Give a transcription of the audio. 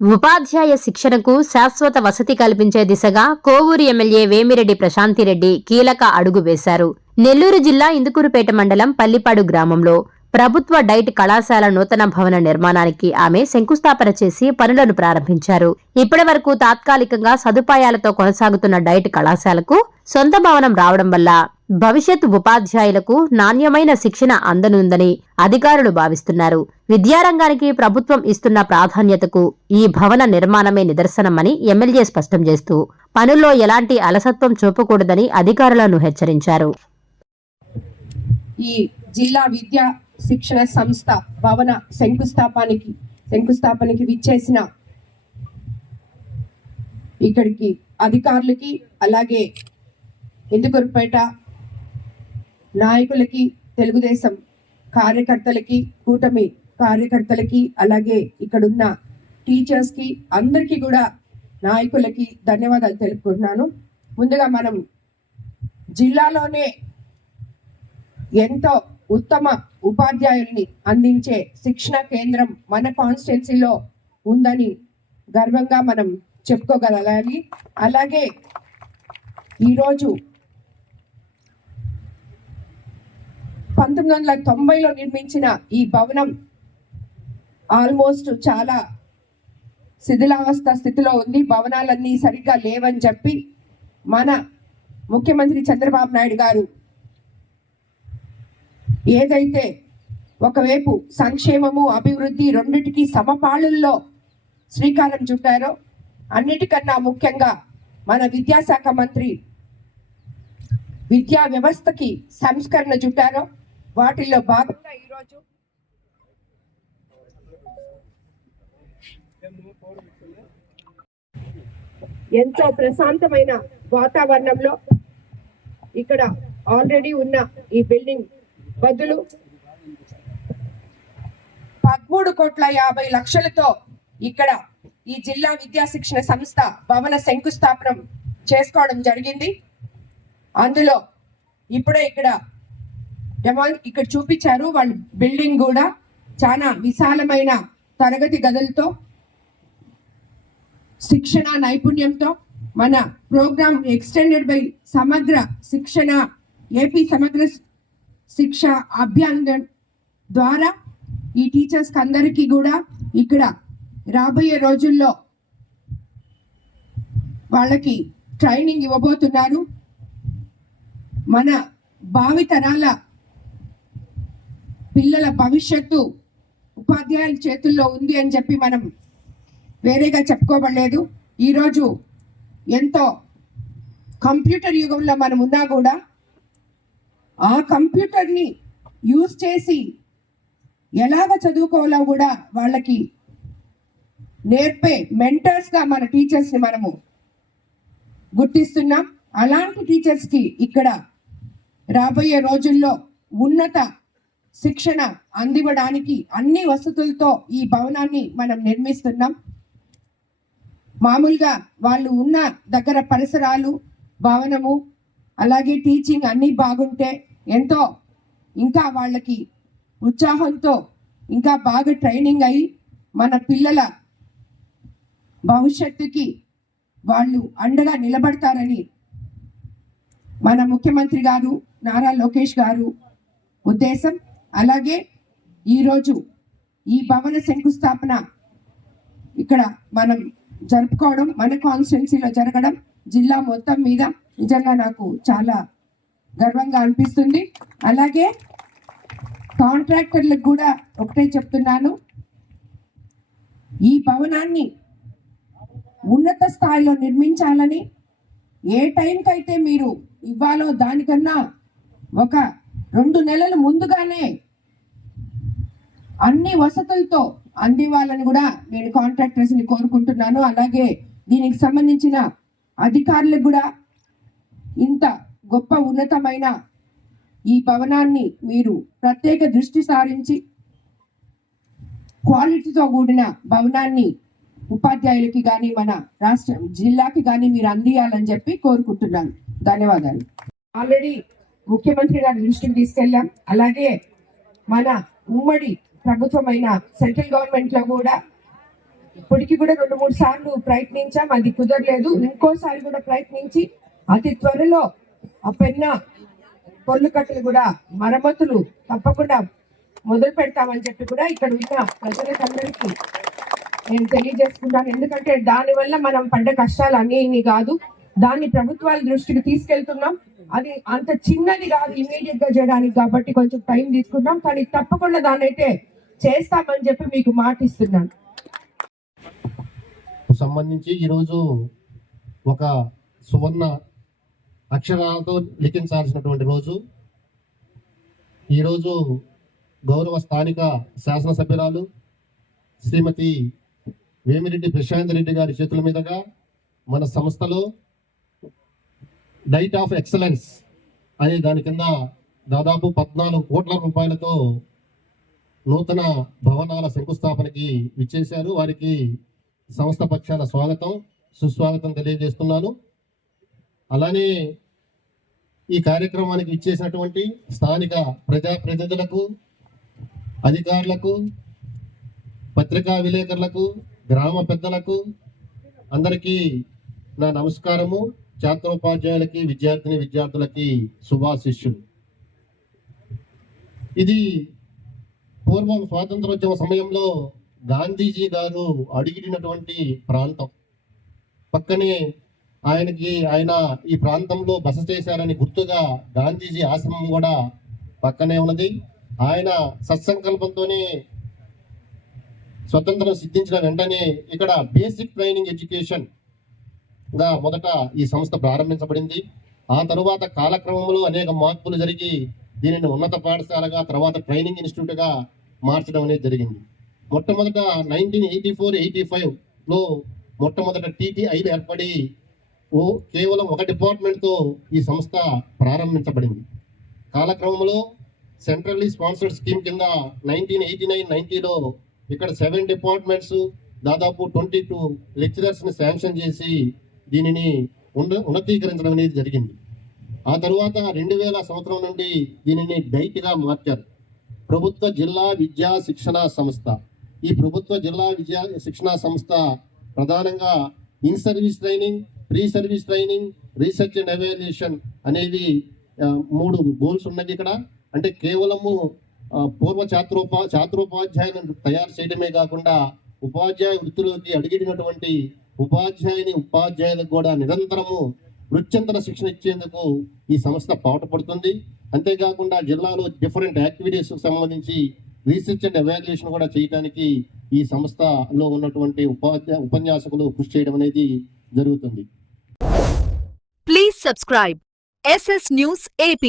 ఉపాధ్యాయ శిక్షణకు శాశ్వత వసతి కల్పించే దిశగా కోవూరు ఎమ్మెల్యే వేమిరెడ్డి ప్రశాంతిరెడ్డి కీలక అడుగు వేశారు. నెల్లూరు జిల్లా ఇందుకూరుపేట మండలం పల్లిపాడు గ్రామంలో ప్రభుత్వ డైట్ కళాశాల నూతన భవన నిర్మాణానికి ఆమె శంకుస్థాపన చేసి పనులను ప్రారంభించారు. ఇప్పటి వరకు తాత్కాలికంగా సదుపాయాలతో కొనసాగుతున్న డైట్ కళాశాలకు సొంత భవనం రావడం వల్ల భవిష్యత్ ఉపాధ్యాయులకు నాణ్యమైన శిక్షణ అందనుందని అధికారులు భావిస్తున్నారు. విద్యారంగానికి ప్రభుత్వం ఇస్తున్న ప్రాధాన్యతకు ఈ భవన నిర్మాణమే నిదర్శనమని ఎమ్మెల్యే స్పష్టం చేస్తూ పనుల్లో ఎలాంటి అలసత్వం చూపకూడదని అధికారులను హెచ్చరించారు. ఈ జిల్లా విద్యా శిక్షణ సంస్థ భవన శంకుస్థాపనకి విచ్చేసిన ఇక్కడికి అధికారులకి, అలాగే ఇందుకూరుపేట నాయకులకి, తెలుగుదేశం కార్యకర్తలకి, కూటమి కార్యకర్తలకి, అలాగే ఇక్కడున్న టీచర్స్కి, అందరికీ కూడా నాయకులకి ధన్యవాదాలు తెలుపుకుంటున్నాను. ముందుగా మనం జిల్లాలోనే ఎంతో ఉత్తమ ఉపాధ్యాయుల్ని అందించే శిక్షణ కేంద్రం మన కాన్స్టిట్యున్సీలో ఉందని గర్వంగా మనం చెప్పుకోగలగాలి. అలాగే ఈరోజు 1990లో నిర్మించిన ఈ భవనం ఆల్మోస్ట్ చాలా శిథిలావస్థ స్థితిలో ఉంది. భవనాలన్నీ సరిగ్గా లేవని చెప్పి మన ముఖ్యమంత్రి చంద్రబాబు నాయుడు గారు ఏదైతే ఒకవైపు సంక్షేమము, అభివృద్ధి రెండిటికి సమపాళుల్లో శ్రీకారం చుట్టారో, అన్నిటికన్నా ముఖ్యంగా మన విద్యాశాఖ మంత్రి విద్యా వ్యవస్థకి సంస్కరణ చుట్టారో, వాటిల్లో భాగంగా ఈరోజు ఎంతో ప్రశాంతమైన వాతావరణంలో ఇక్కడ ఆల్రెడీ ఉన్న ఈ బిల్డింగ్ బదులు 13,50,00,000తో ఇక్కడ ఈ జిల్లా విద్యా శిక్షణ సంస్థ భవన శంకుస్థాపన చేసుకోవడం జరిగింది. అందులో ఇప్పుడే ఇక్కడ చూపించారు. వాళ్ళ బిల్డింగ్ కూడా చాలా విశాలమైన తరగతి గదులతో, శిక్షణ నైపుణ్యంతో, మన ప్రోగ్రామ్ ఎక్స్టెండెడ్ బై సమగ్ర శిక్షణ, ఏపీ సమగ్ర శిక్ష అభియాన్ ద్వారా ఈ టీచర్స్ అందరికీ కూడా ఇక్కడ రాబోయే రోజుల్లో వాళ్ళకి ట్రైనింగ్ ఇవ్వబోతున్నారు. మన భావితరాల పిల్లల భవిష్యత్తు ఉపాధ్యాయుల చేతుల్లో ఉంది అని చెప్పి మనం వేరేగా చెప్పుకోవట్లేదు. ఈరోజు ఎంతో కంప్యూటర్ యుగంలో మనం ఉన్నా కూడా ఆ కంప్యూటర్ని యూజ్ చేసి ఎలాగ చదువుకోవాలో కూడా వాళ్ళకి నేర్పే మెంటర్స్గా మన టీచర్స్ని మనము గుర్తిస్తున్నాం. అలాంటి టీచర్స్కి ఇక్కడ రాబోయే రోజుల్లో ఉన్నత శిక్షణ అందివ్వడానికి అన్ని వసతులతో ఈ భవనాన్ని మనం నిర్మిస్తున్నాం. మామూలుగా వాళ్ళు ఉన్న దగ్గర పరిసరాలు, భవనము, అలాగే టీచింగ్ అన్నీ బాగుంటే ఎంతో ఇంకా వాళ్ళకి ఉత్సాహంతో ఇంకా బాగా ట్రైనింగ్ అయ్యి మన పిల్లల భవిష్యత్తుకి వాళ్ళు అండగా నిలబడతారని మన ముఖ్యమంత్రి గారు నారా లోకేష్ గారు ఉద్దేశం. అలాగే ఈరోజు ఈ భవన శంకుస్థాపన ఇక్కడ మనం జరుపుకోవడం, మన కాన్స్టిట్యున్సీలో జరగడం జిల్లా మొత్తం మీద నిజంగా నాకు చాలా గర్వంగా అనిపిస్తుంది. అలాగే కాంట్రాక్టర్లకు కూడా ఒకటే చెప్తున్నాను, ఈ భవనాన్ని ఉన్నత స్థాయిలో నిర్మించాలని, ఏ టైంకైతే మీరు ఇవ్వాలో దానికన్నా ఒక 2 నెలలు ముందుగానే అన్ని వసతులతో అందివ్వాలని కూడా నేను కాంట్రాక్టర్స్ని కోరుకుంటున్నాను. అలాగే దీనికి సంబంధించిన అధికారులకు కూడా ఇంత గొప్ప ఉన్నతమైన ఈ భవనాన్ని మీరు ప్రత్యేక దృష్టి సారించి క్వాలిటీతో కూడిన భవనాన్ని ఉపాధ్యాయులకి కానీ మన రాష్ట్ర జిల్లాకి కానీ మీరు అందియాలని చెప్పి కోరుకుంటున్నాను. ధన్యవాదాలు. ఆల్రెడీ ముఖ్యమంత్రి గారి దృష్టికి తీసుకెళ్ళాం. అలాగే మన ఉమ్మడి ప్రభుత్వమైన సెంట్రల్ గవర్నమెంట్ లో కూడా ఇప్పటికి కూడా 2-3 సార్లు ప్రయత్నించాం, అది కుదరలేదు. ఇంకోసారి కూడా ప్రయత్నించి అతి త్వరలో ఆ పెన్నా పొల్లు కట్టలు కూడా మరమ్మతులు తప్పకుండా మొదలు పెడతామని చెప్పి కూడా ఇక్కడ ఉన్న ప్రజలకందరికీ నేను తెలియజేసుకుంటాను. ఎందుకంటే దానివల్ల మనం పడ్డ కష్టాలు అన్ని ఇన్ని కాదు, దాన్ని ప్రభుత్వాల దృష్టికి తీసుకెళ్తున్నాం. అది అంత చిన్నది కాదు ఇమీడియట్ గా చేయడానికి, కాబట్టి కొంచెం టైం తీసుకుంటాం, కానీ తప్పకుండా దాన్ని అయితే చేస్తామని చెప్పి మీకు మాటిస్తున్నాను. సంబంధించి ఈరోజు ఒక సువర్ణ అక్షరాలతో లిఖించాల్సినటువంటి రోజు. ఈరోజు గౌరవ స్థానిక శాసనసభ్యురాలు శ్రీమతి వేమిరెడ్డి ప్రశాంత్ రెడ్డి గారి చేతుల మీదుగా మన సంస్థలో డైట్ ఆఫ్ ఎక్సలెన్స్ అనే దాని కింద దాదాపు 14 కోట్ల రూపాయలతో నూతన భవనాల శంకుస్థాపనకి విచ్చేశారు. వారికి సంస్థ పక్షాన స్వాగతం సుస్వాగతం తెలియజేస్తున్నాను. అలానే ఈ కార్యక్రమానికి ఇచ్చేసినటువంటి స్థానిక ప్రజాప్రతినిధులకు, అధికారులకు, పత్రికా విలేకరులకు, గ్రామ పెద్దలకు అందరికీ నా నమస్కారము. ఛాత్రోపాధ్యాయులకి, విద్యార్థులకి శుభాశిష్యులు. ఇది పూర్వం స్వాతంత్రోద్యమ సమయంలో గాంధీజీ గారు అడుగిడినటువంటి ప్రాంతం. పక్కనే ఆయన ఈ ప్రాంతంలో బస చేశారని గుర్తుగా గాంధీజీ ఆశ్రమం కూడా పక్కనే ఉన్నది. ఆయన సత్సంకల్పంతోనే స్వతంత్రం సిద్ధించిన వెంటనే ఇక్కడ బేసిక్ ట్రైనింగ్ ఎడ్యుకేషన్ గా మొదట ఈ సంస్థ ప్రారంభించబడింది. ఆ తరువాత కాలక్రమంలో అనేక మార్పులు జరిగి దీనిని ఉన్నత పాఠశాలగా, తర్వాత ట్రైనింగ్ ఇన్స్టిట్యూట్ గా మార్చడం అనేది జరిగింది. మొట్టమొదట 1984-85లో మొట్టమొదట TTIలు ఏర్పడి కేవలం ఒక డిపార్ట్మెంట్తో ఈ సంస్థ ప్రారంభించబడింది. కాలక్రమంలో సెంట్రల్లీ స్పాన్సర్డ్ స్కీమ్ కింద 1989-90లో ఇక్కడ 7 డిపార్ట్మెంట్స్, దాదాపు 22 లెక్చరర్స్ని శాంక్షన్ చేసి దీనిని ఉన్నతీకరించడం అనేది జరిగింది. ఆ తరువాత 2000 సంవత్సరం నుండి దీనిని డైట్గా మార్చారు. ప్రభుత్వ జిల్లా విద్యా శిక్షణ సంస్థ. ఈ ప్రభుత్వ జిల్లా విద్యా శిక్షణ సంస్థ ప్రధానంగా in service training, pre service training, research and evaluation అనేవి 3 గోల్స్ ఉన్నది ఇక్కడ. అంటే కేవలము పూర్వ ఛాత్రోపాధ్యాయులను తయారు చేయడమే కాకుండా ఉపాధ్యాయ వృత్తిలోకి అడిగినటువంటి ఉపాధ్యాయులకు కూడా నిరంతరము వృత్యంతర శిక్షణ ఇచ్చేందుకు ఈ సంస్థ పాటుపడుతుంది. అంతేకాకుండా జిల్లాలో డిఫరెంట్ యాక్టివిటీస్ సంబంధించి రీసెర్చ్ అండ్ ఎవాల్యుయేషన్ కూడా చేయడానికి ఈ సంస్థలో ఉన్నటువంటి ఉపన్యాసకులు కృషి చేయడం అనేది జరుగుతుంది. Please subscribe SS News AP.